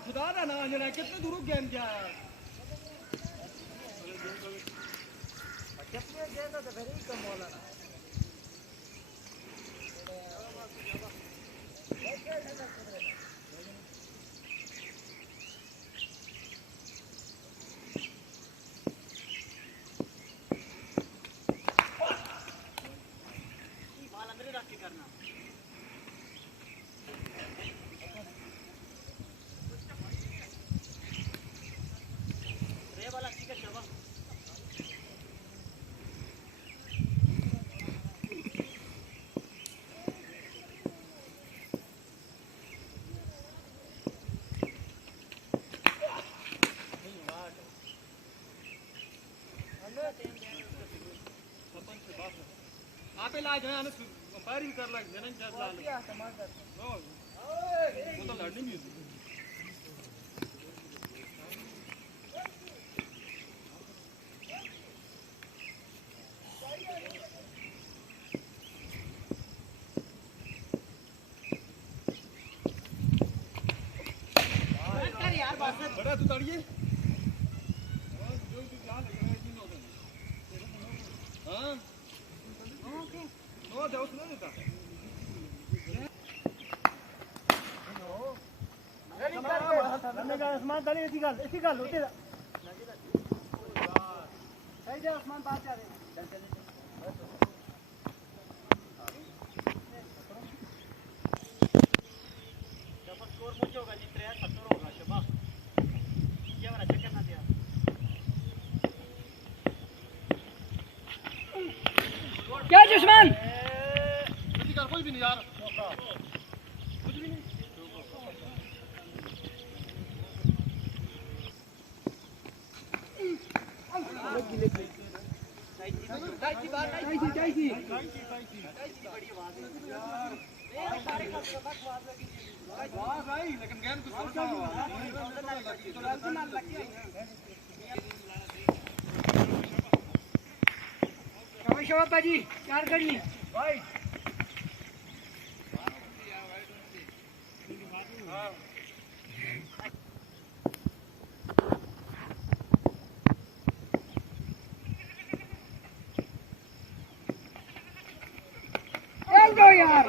खुदा ना ना जरा कितने दूर गेम क्या कितने गए तो फिर ही कम बोला ना आज है फायरिंग कर लग जनन चार लाल ओ वो तो लड़नी भी यार बड़ा तू ताड़िए हां ओ जाओ सुनो देता आसमान ताली ऐसी गल होते सही जा आसमान बात जा रहे चल चल जब स्कोर मुझे होगा जी 73 होगा शबा ये वाला चक्कर ना दिया क्या दुश्मन कोई भी नहीं यार कुछ भी नहीं लेकिन गेम तो शोभा जी चार कर ली भाई दो यार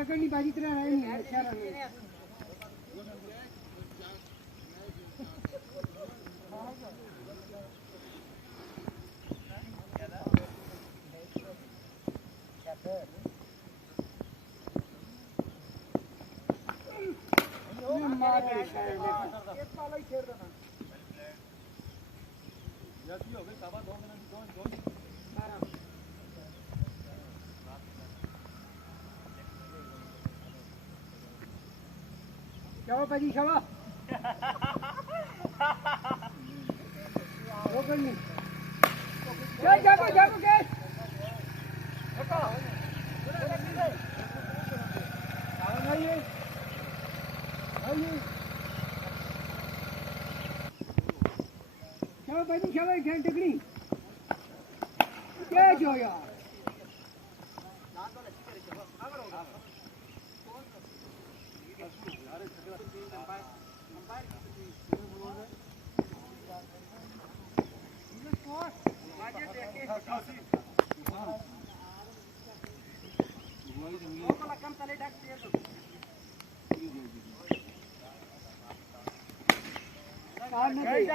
करनी बाजी तरह रहा नहीं अच्छा रहा शाबाश भाजी शाबाश वो करनी चल जागो जागो के आइए आइए शाबाश भाजी शाबाश ध्यान टकरी क्या जो यार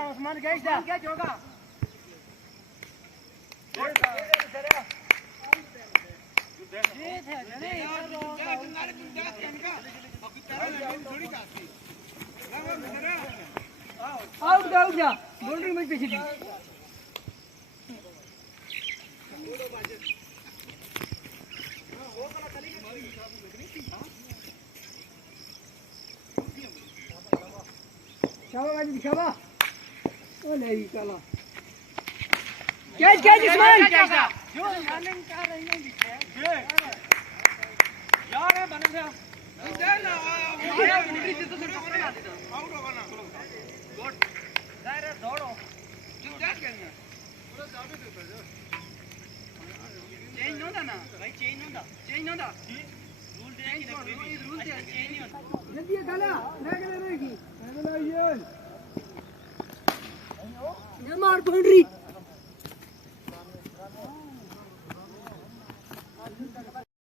उस्मान गैस दा क्या होगा आउट जा बाउंड्री में पीछे दी शाबाश शाबाश ओ नहीं चला कैच उस्मान जो रनिंग कर रही है यार है बने से दे ना आया बाउंड्री से तो थोड़ा बना देता आउट होगा ना गुड डायरेक्ट दौड़ो जो क्या करना पूरा जाबे देता है चेंज होता ना भाई चेंज होता रूल दे कि रूल दे चेंज नहीं होता जल्दी डाला रहेगी ये मार बाउंड्री